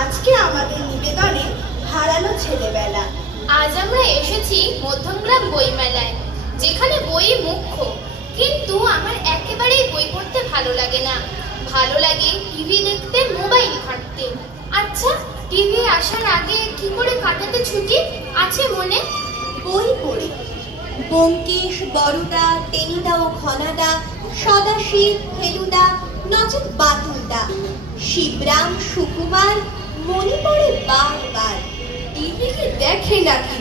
আজকে আমাদের নিবেদনে হারানো ছেলেবেলা। আজ আমরা এসেছি মধ্যমগ্রাম বইমেলায়, যেখানে বই মুখ্য, কিন্তু আমার একেবারেই বই পড়তে ভালো লাগে না। ভালো লাগে টিভি দেখতে, মোবাইল ঘাঁটতে। আচ্ছা, টিভি আসার আগে কি করে কাটাতে ছুটি আছে মনে? বই পড়ে। ব্যোমকেশ, বরদা, টেনিদা ও ঘনাদা, সদাশিব, ফেলুদা, নচেৎ বাতুলদা, শিবরাম, সুকুমার মনে পড়ে বারবার। টিভি কি দেখে নাকি?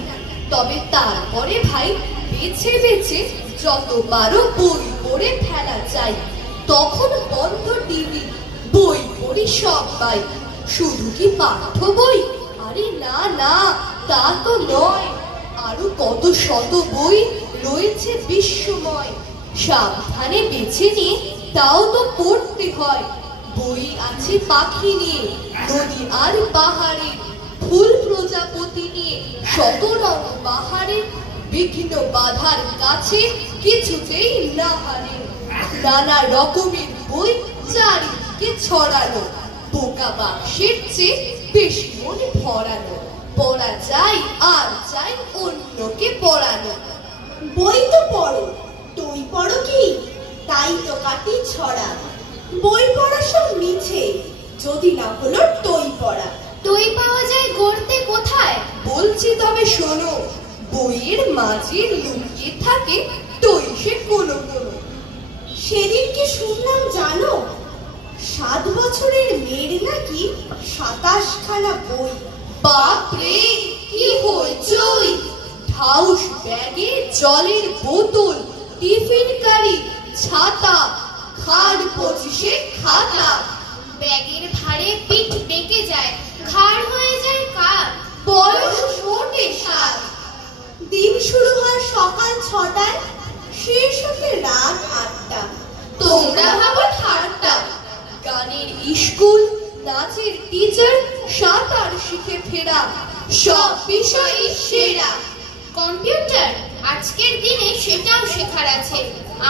তবে তারপরে ভাই বেছে বেছে যত পারো বই পড়ে ফেলা চাই। তখন বন্ধ টিভি, বই পড়ি সবাই। শুধু কি পাঠ্য বই? আরে না না, তা তো নয়। আরো কত শত বই রয়েছে বিশ্বময়। সাবধানে বেছে নিয়ে তাও তো পড়তে হয়। বই আছে পাখি নিয়ে, নদী আর পাহাড়ে, ফুল প্রজাপতি নিয়ে, শত রং বাহারে। বিঘ্ন বাধার কাছে কিছুতেই না হারে। নানা রকমের বই চারিদিকে ছড়ানো, পোকা বাক্সের চেয়ে বেশি মনে ভরানো। পড়া যায় আর চাই অন্যকে পড়ানো। বই তো পড়ো, তুই পড়ো কি? তাই তো কাটি ছড়া। বই পড়া সব মিছে, যদি না হলো তৈ পড়া। দই পাওয়া যায় গড়তে কোথায়? বলছি তবে শোনো, বইয়ের মাঝে লুকিয়ে থাকে তৈ সে কোনো কোনো। সেদিন কি শুনলাম জানো, 7 বছরের মেয়ের নাকি 27খানা বই। বাপরে, কি হইচই! ঢাউস ব্যাগে জলের বোতল, টিফিন কারি, ছাতা, খাট 25 খাতা। ব্যাগের ভারে পিঠ ডেকে যায়, ঘাড় হয়ে যায় কার। বয়স মোটে 7। দিন শুরু হয় সকাল 6টায়, শেষ হতে রাত 8টা। তোমরা ভাবো ঠাট্টা। গানের স্কুল, নাচের টিচার, সাঁতার শিখে ফেরা, সব বিষয়ই সেরা। কম্পিউটার, আজকের দিনে সেটাও শেখার আছে।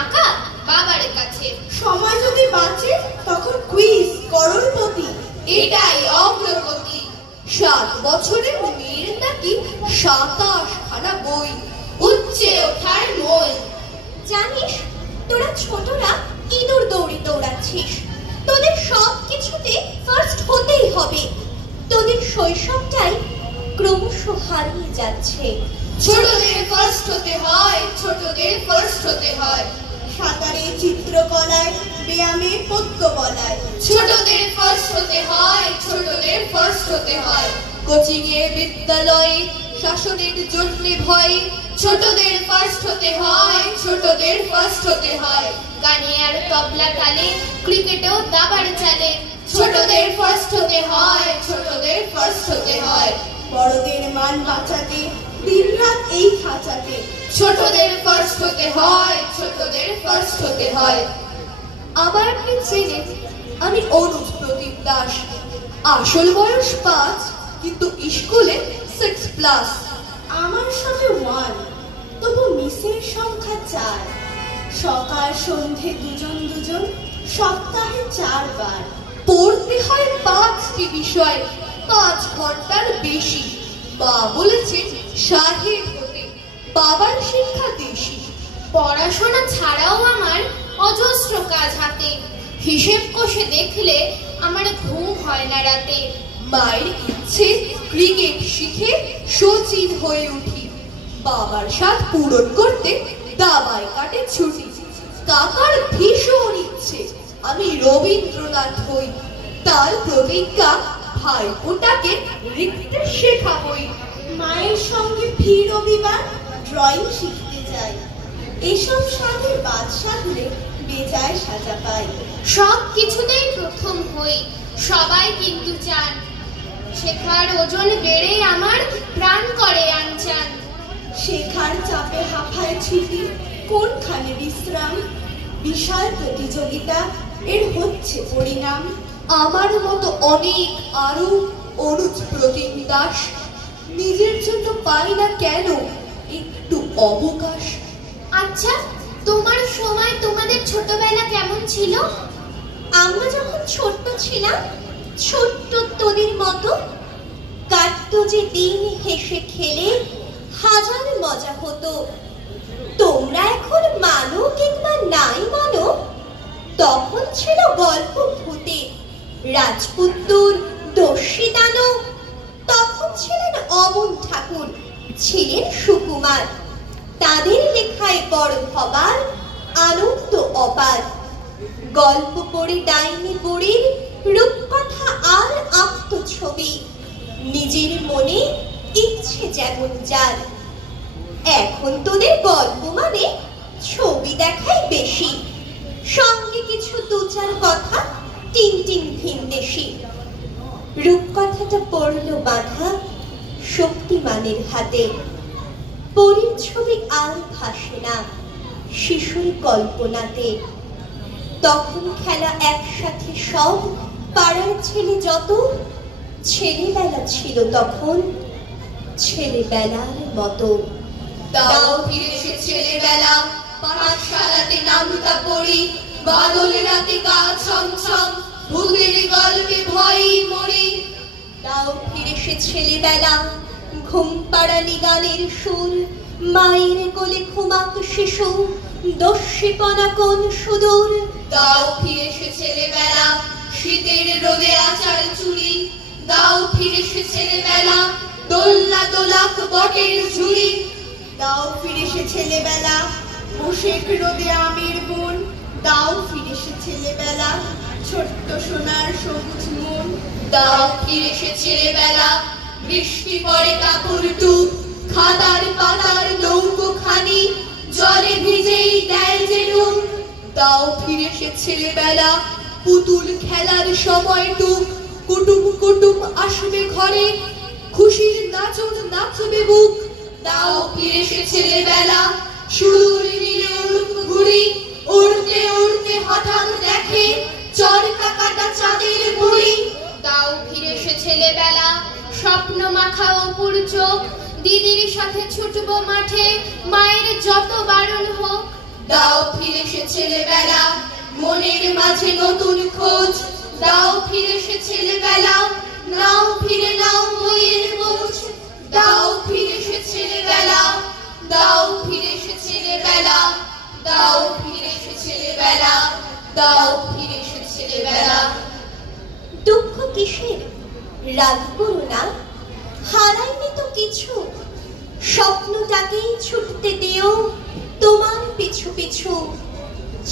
আঁকা বাবার কাছে। সময় যদি বাঁচে তখন কুইজ, করোড়পতি। এটাই অগ্রগতি। 7 বছরের মেয়ের নাকি 27খানা বই, উচ্চে ওঠার মই। জানিস, তোরা ছোটরা ইঁদুর দৌড়ে দৌড়াচ্ছিস। তোদের সব কিছুতে ফার্স্ট হতেই হবে। তোদের শৈশবটাই ক্রমশ হারিয়ে যাচ্ছে। ছোটদের ফার্স্ট হতে হয়, ছোটদের ফার্স্ট হতে হয়। সাঁতারে, চিত্রকলায়, ব্যায়ামে, পদ্মবলায় ছোটদের ফার্স্ট হতে হয়, ছোটদের ফার্স্ট হতে হয়। কোচিং এ, বিদ্যালয়ে, শাসনের জন্য ভয়ে, ছোটদের ফার্স্ট হতে হয়, ছোটদের ফার্স্ট হতে হয়। গানে আর তবলা তালে, ক্রিকেটেও দাবার চালে। ছোটদের ফার্স্ট হতে হয়, ছোটদের ফার্স্ট হতে হয়। বড়দের মান বাঁচাতে দিনরাত এই খাঁচাতে। ছোটদের ফার্স্ট হতে হয়, ছোটদের ফার্স্ট হতে হয়। আবার আপনি চেনেন, আমি অনুজ প্রদীপ দাস। আসল বয়স 5, কিন্তু স্কুলে 6+। আমার সাথে 1, তবু মিসের সংখ্যা 4। সকাল সন্ধে দুজন দুজন, সপ্তাহে 4 বার। পড়তে হয় 5টি বিষয়, 5 ঘন্টার বেশি। মা বলেছেন সাহেব হতে, বাবার শিক্ষা দেশি। পড়াশোনা ছাড়াও আমার অজস্র কাজ হাতে। হিসেব কষে দেখলে আমার ঘুম হয় না রাতে। মায়ের ইচ্ছে ক্রিকেট শিখে সচিন হয়ে উঠি। বাবার সাথ পূরণ করতে দাবায় কাটে ছুটি। কাকার ভীষণ ইচ্ছে আমি রবীন্দ্রনাথ হই। তার প্রতিজ্ঞা ভাইপোটাকে লিখতে শেখাবই। মায়ের সঙ্গে ফি রবিবার ড্রয়িং শিখতে যাই। এসব সাথে বাদ সাধলে বেজায় সাজা পাই। সব কিছুতেই প্রথম হই, সবাই কিন্তু চান। শেখার ওজন বেড়ে আমার প্রাণ করে আনচান। শেখার চাপে হাঁফায় ছিটি, কোনখানে বিশ্রাম। বিশাল প্রতিযোগিতা, এর হচ্ছে পরিণাম। আমার মতো অনেক আরো অনুজ প্রতিম দাস, নিজের জন্য পাই না কেন একটু অবকাশ। আচ্ছা, তোমার সময় তোমাদের ছোটবেলা কেমন ছিল? আমরা যখন ছোট্ট ছিলাম, ছোট্ট তোদের মতো দিন হেসে খেলে হাজার মজা হতো। তোমরা এখন মানো কিংবা নাই মানো, তখন ছিল গল্প ভূতে, রাজপুত্তুর, দস্যি দানব। তখন ছিলেন অমন ঠাকুর, ছিলেন সুকুমার। তাদের লেখায় বড় হবার আনন্দ অপার। গল্প পড়ে ডাইনি বুড়ির রূপকথা আর আত্মছবি, নিজের মনে ইচ্ছে যেমন যার। এখন তোদের গল্প মানে ছবি দেখাই বেশি, সঙ্গে কিছু দু চার কথা টিনটিন ভিনদেশি। রূপকথাটা পড়লো বাঁধা শক্তিমানের হাতে, পরীর ছবি আর ভাসে না শিশুর কল্পনাতে। তখন খেলা একসাথে সব পাড়ার ছেলে যত, ছেলেবেলা ছিল তখন ছেলেবেলার মতো। দাও ফিরে সে ছেলেবেলা, পাঠশালাতে নামটা পড়ি, বাদল রাতে গা ছমছম, ভূতের গল্পে ভয়ই মরি। দাও ফিরে সে ছেলেবেলা, ঘুম পাড়ানি গানের সুর, মায়ের কোলে ঘুমাক শিশু, দস্যিপনা কোন সুদূর। দাও ফিরে সে ছেলেবেলা, শীতের রোদে আচার চুরি, দাও ফিরে সে ছেলেবেলা, দোলনা দোলাক বটের ঝুড়ি। দাও ফিরে সে ছেলেবেলা, বসেক রোদে আমের বন, দাও ফিরে সে ছেলেবেলা, ছোট্ট সোনার সবুজ মন। দাও ফিরে সে ছেলেবেলা, বৃষ্টি পড়ে কাপড় টুক, খাতার পাতার নৌকো খানি, জলে ভিজেই দেয় যে ডুব। দাও ফিরে সে ছেলেবেলা, পুতুল খেলার সময়টুক, কুটুম কুটুম আসবে ঘরে, খুশির নাচন নাচবে বুক। দাও ফিরে সে ছেলেবেলা, সুদূর নীলে উড়ুক ঘুড়ি, উড়তে উড়তে হঠাৎ দেখে চরকা কাটা চাঁদের বুড়ি। দাও ফিরে সে ছেলেবেলা, স্বপ্ন মাখা অপুর চোখ, দিদির সাথে ছুটবো মাঠে, মায়ের যত বারণ হোক। দাও ফিরে সে ছেলেবেলা, মনের মাঝে নতুন খোঁজ, দাও ফিরে সে ছেলেবেলা, নাও ফিরে নাও বইয়ের বোঝ। দাও ফিরে সে ছেলেবেলা, দাও ফিরে সে ছেলেবেলা, দাও ফিরে সে ছেলেবেলা, দাও ফিরে সে ছেলেবেলা। দুঃখ কিসের, রাগ করো না, হারাইনি তো কিছু। স্বপ্নটাকেই ছুটতে দিও তোমার পিছু পিছু।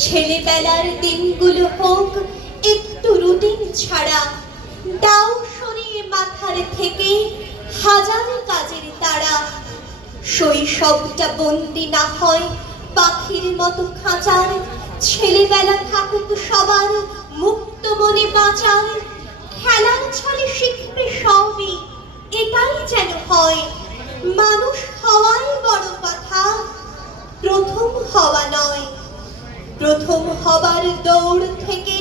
ছেলেবেলার দিনগুলো হোক একটু রুটিন ছাড়া, দাও সরিয়ে মাথার থেকে হাজার কাজের তারা। শৈশবটা বন্দি না হয় পাখির মতো খাঁচার, ছেলেবেলা থাকুক সবার মুক্ত মনে বাঁচার। খেলার ছলে শিখবে সবই, এটাই যেন হয়। মানুষ হওয়াই বড় কথা, প্রথম হওয়া নয়। প্রথম হবার দৌড় থেকে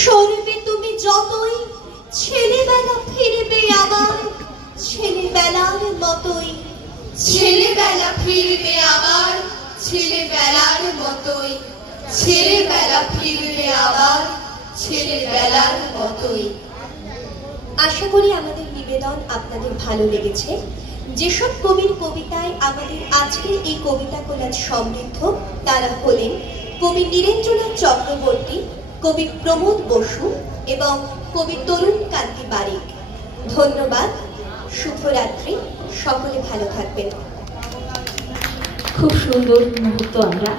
সরবে তুমি যতই, ছেলেবেলা ফিরবে আবার ছেলেবেলার মতোই। ছেলেবেলা ফিরবে আবার ছেলেবেলার মতোই, ছেলেবেলা ফিরবে আবার ছেলেবেলার মতোই। আশা করি আমাদের নিবেদন আপনাদের ভালো লেগেছে। যেসব কবির কবিতায় আমাদের আজকের এই কবিতা কোলাজ সমৃদ্ধ, তারা হলেন কবি নীরেন্দ্রনাথ চক্রবর্তী, কবি প্রমোদ বসু এবং কবি তরুণ কান্তি বারিক। ধন্যবাদ, শুভরাত্রি, সকলে ভালো থাকবেন। খুব সুন্দর মুহূর্ত আমরা